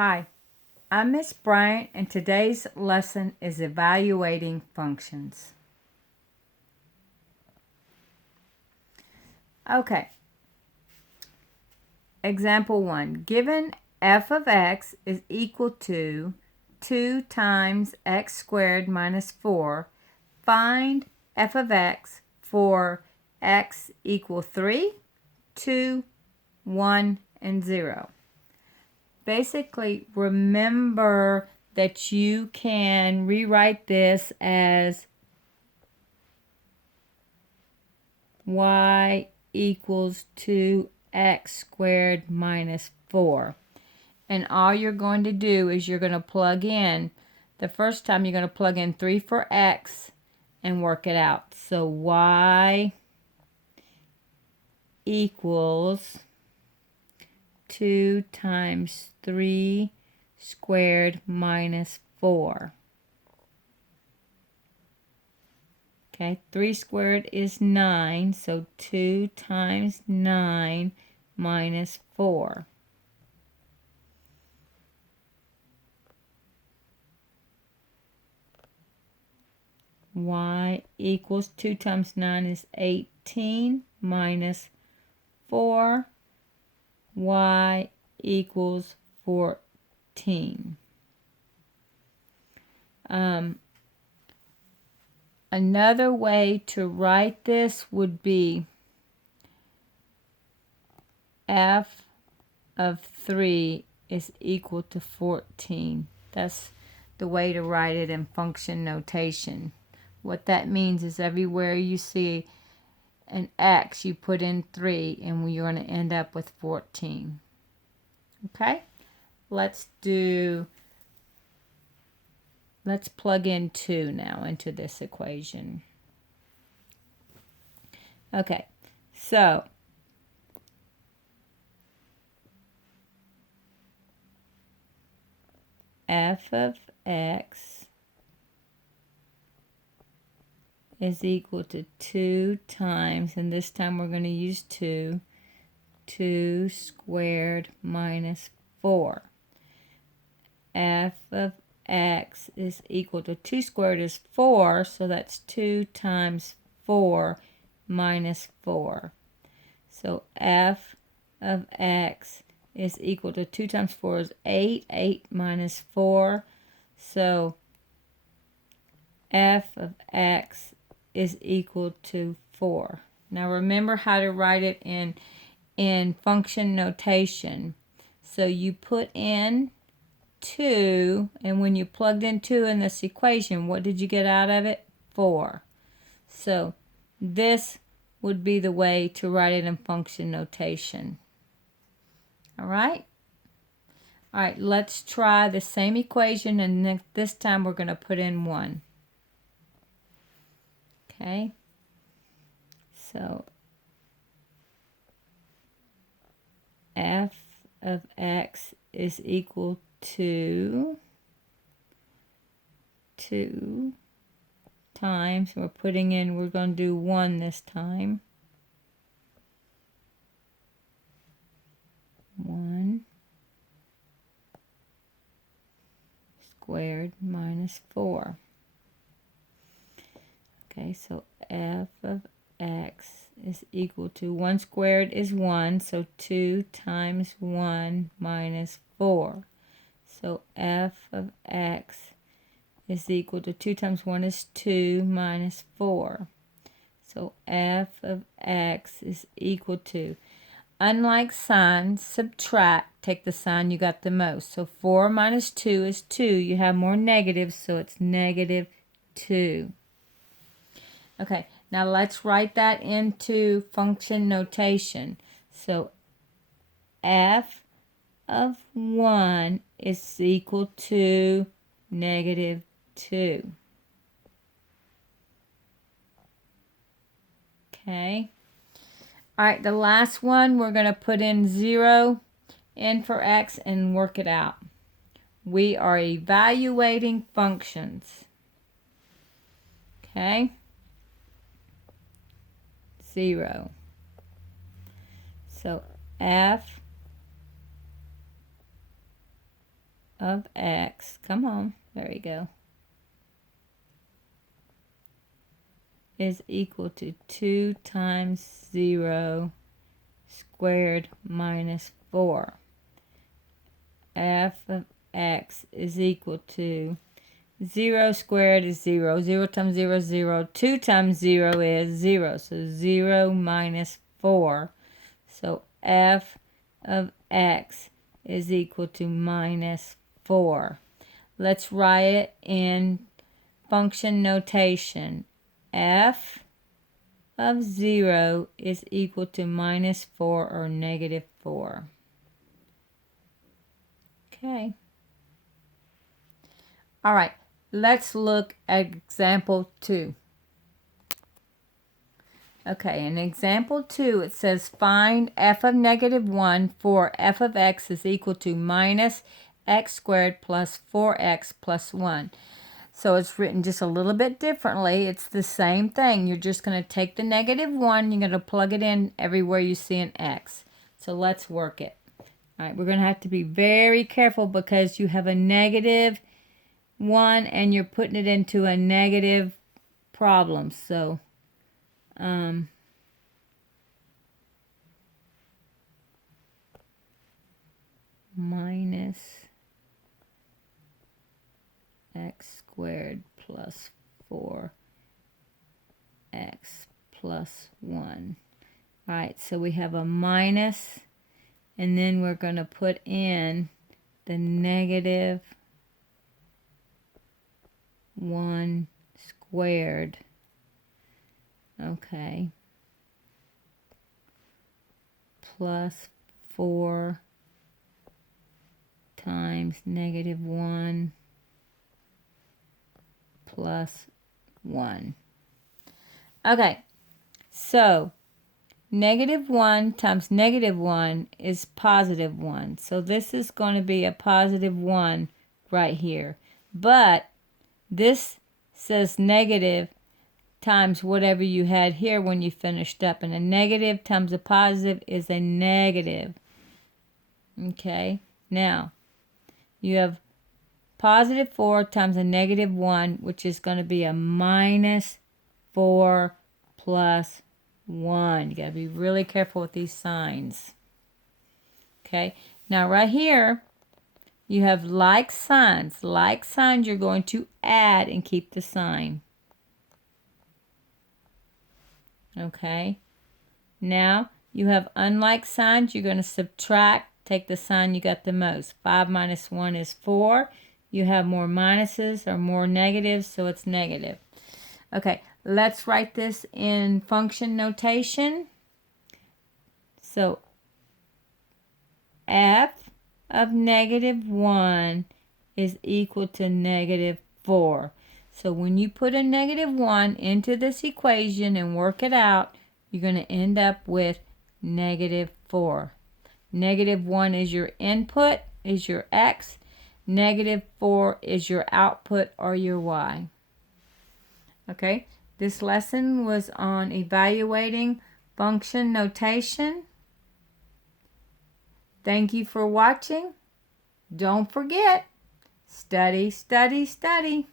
Hi, I'm Miss Bryant, and today's lesson is evaluating functions. Okay, example 1. Given f of x is equal to 2 times x squared minus 4, find f of x for x equal 3, 2, 1, and 0. Basically, remember that you can rewrite this as y equals 2x squared minus 4. And all you're going to do is you're going to plug in, the first time you're going to plug in 3 for x and work it out. So y equals 2 times 3 squared minus 4. Okay, 3 squared is 9, so 2 times 9 minus 4. Y equals 2 times 9 is 18 minus 4. Y equals 14. Another way to write this would be f of 3 is equal to 14. That's the way to write it in function notation. What that means is everywhere you see an x, you put in 3, and you're going to end up with 14. Okay? Let's plug in 2 now into this equation. Okay, so f of x is equal to 2 times, and this time we're going to use 2 squared minus 4. F of x is equal to 2 squared is 4, so that's 2 times 4 minus 4. So f of x is equal to 2 times 4 is 8, 8 minus 4. So f of x is equal to 4. Now remember how to write it in function notation. So you put in 2, and when you plugged in 2 in this equation, what did you get out of it? 4. So this would be the way to write it in function notation. All right? All right, let's try the same equation, and this time we're going to put in 1. Okay? So f of x is equal to 2 times, we're going to do 1 this time. 1 squared minus 4. Okay, so f of x is equal to 1 squared is 1, so 2 times 1 minus 4. So f of x is equal to 2 times 1 is 2 minus 4. So f of x is equal to, unlike signs, subtract, take the sign you got the most. So 4 minus 2 is 2. You have more negatives, so it's negative 2. Okay, now let's write that into function notation. So f of 1 is equal to negative 2. Okay. All right, the last one, we're going to put in 0 in for x and work it out. We are evaluating functions. Okay. 0. So f of x, come on, there you go, is equal to 2 times 0 squared minus 4. F of x is equal to 0 squared is 0. 0 times 0 is 0. 2 times 0 is 0. So 0 minus 4. So f of x is equal to minus 4. Let's write it in function notation. F of 0 is equal to minus 4 or negative 4. Okay. All right, let's look at example 2. Okay, in example 2, it says find f of negative 1 for f of x is equal to minus x squared plus 4x plus 1. So it's written just a little bit differently. It's the same thing. You're just going to take the negative 1, you're going to plug it in everywhere you see an x. So let's work it. All right, we're going to have to be very careful because you have a negative 1 and you're putting it into a negative problem. So minus x squared plus 4x plus 1. All right, so we have a minus, and then we're going to put in the negative 1 squared. Okay. Plus 4 times negative 1 plus 1. Okay, so negative 1 times negative 1 is positive 1. So this is going to be a positive 1 right here. But this says negative times whatever you had here when you finished up. And a negative times a positive is a negative. Okay, now you have positive 4 times a negative 1, which is going to be a minus 4 plus 1. You got to be really careful with these signs. Okay, now right here, you have like signs. Like signs you're going to add and keep the sign. Okay, now you have unlike signs. You're going to subtract, take the sign you got the most. 5 minus 1 is 4. You have more minuses or more negatives, so it's negative. Okay, let's write this in function notation. So f of negative 1 is equal to negative 4. So when you put a negative 1 into this equation and work it out, you're going to end up with negative 4. Negative 1 is your input, is your x. Negative 4 is your output or your y. Okay, this lesson was on evaluating function notation. Thank you for watching. Don't forget, study, study, study.